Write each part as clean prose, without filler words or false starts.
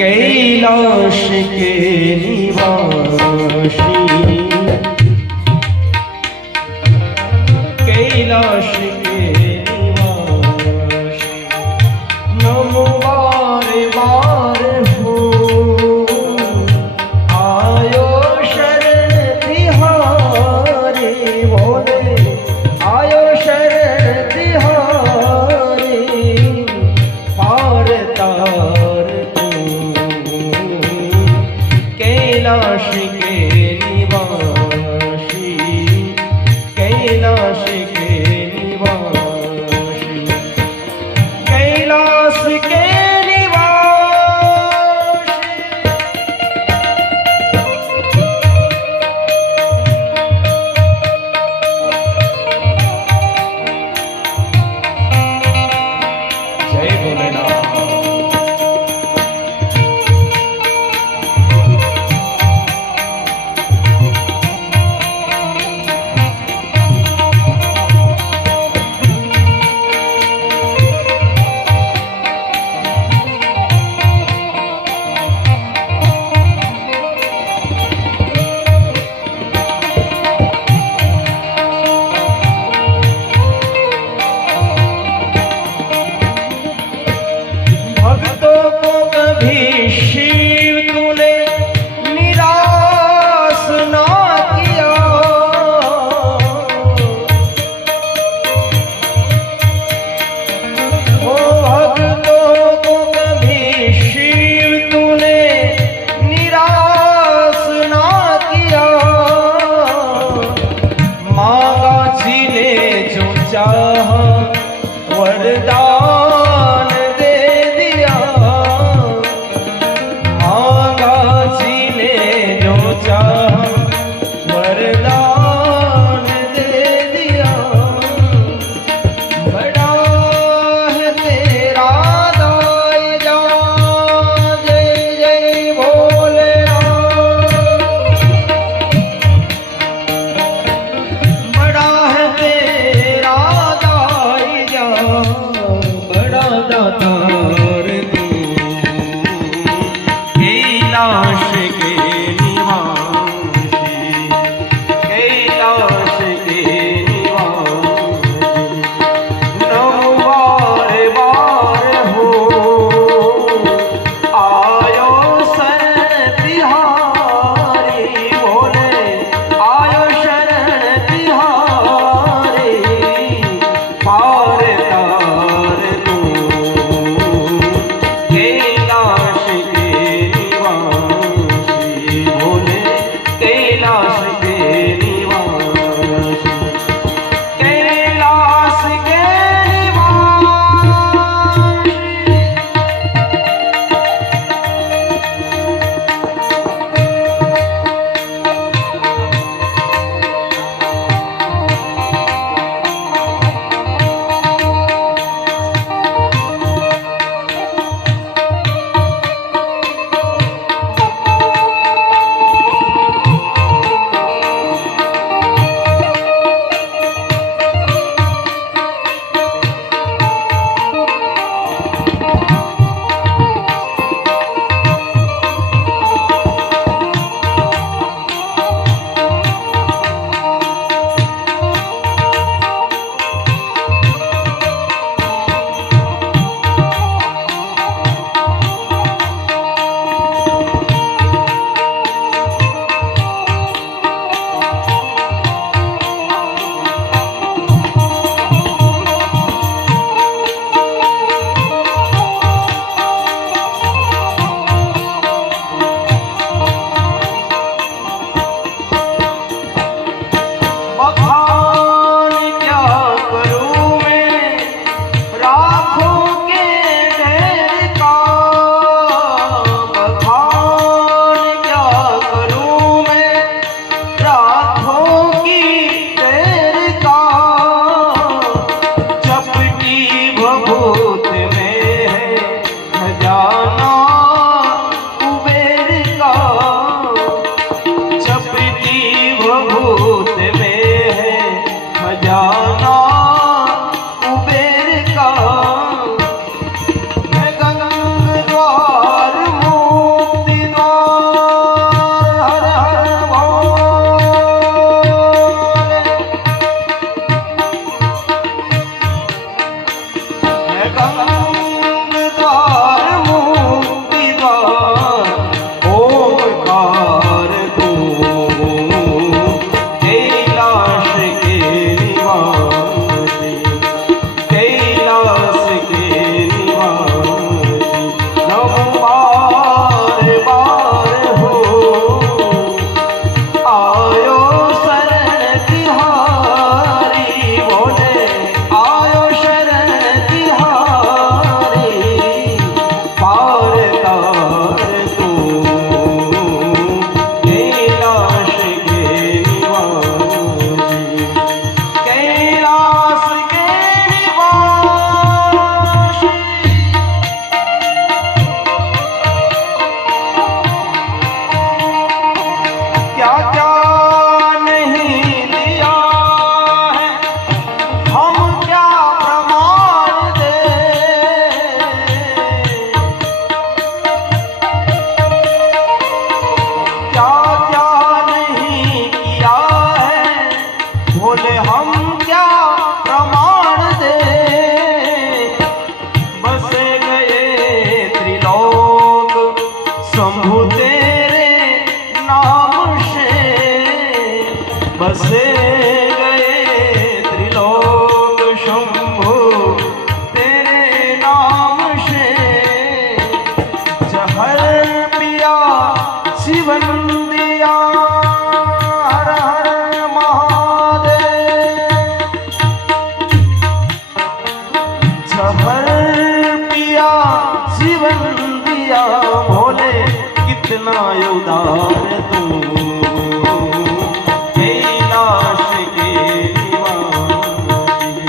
कैलाश के निवासी, कैलाश के निवासी, नमो बारे बार हो आयो शरण तिहारे, बोले आयो शरण तिहारे, पार तार कैलाश के निवासी, कैलाश के निवासी, कैलाश के निवासी। जय भोलेनाथ। भक्तों को कभी शिव तूने निराश ना किया, ओ भक्तों को कभी शिव तूने निराश ना किया, मांगा जिन्हें जो चाहा वरदान इतना उदार तू कैलाश के निवासी,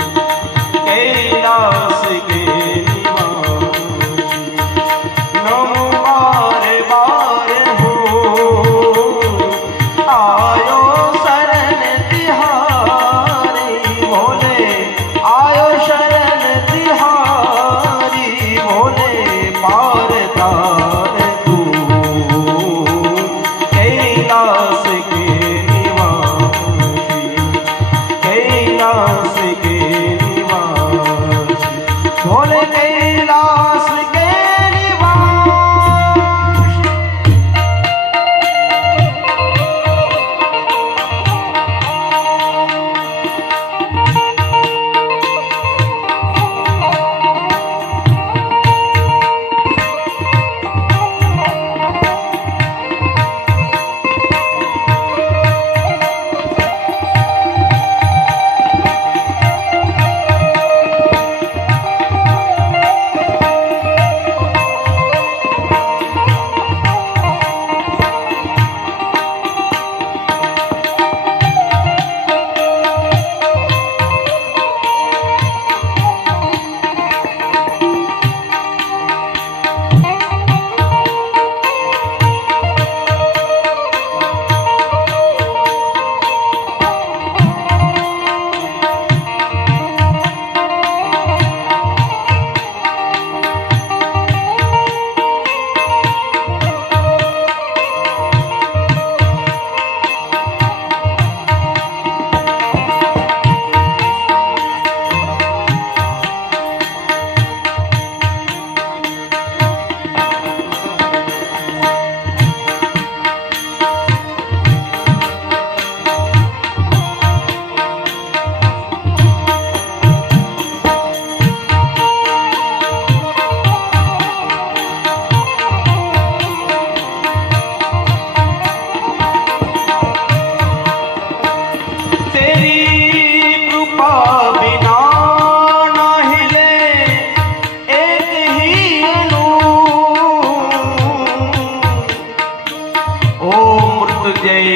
कैलाश के निवासी। नमो बार बार हो आयो शरण तिहारी, भोले आयो शरण तिहारी, भोले पार तार तू कैलाश के निवासी, कैलाश के निवासी, भोले कैलाश के निवासी।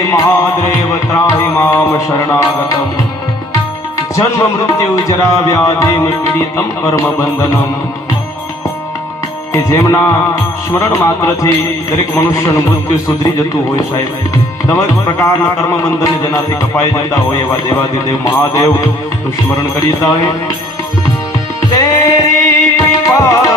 महादेव त्राहि माम शरणागतम जन्म मृत्यु जरा व्याधि पीड़ितम कर्म बंधनम। કે જેમના સ્મરણ માત્રથી દરેક મનુષ્યનું મૃત્યુ સુધરી જતું હોય સાહેબ, દરેક પ્રકારના કર્મ બંધન જેનાથી કપાઈ જતા હોય એવા દેવાધિદેવ મહાદેવ નું સ્મરણ કરીતા હોય. તેરી કૃપા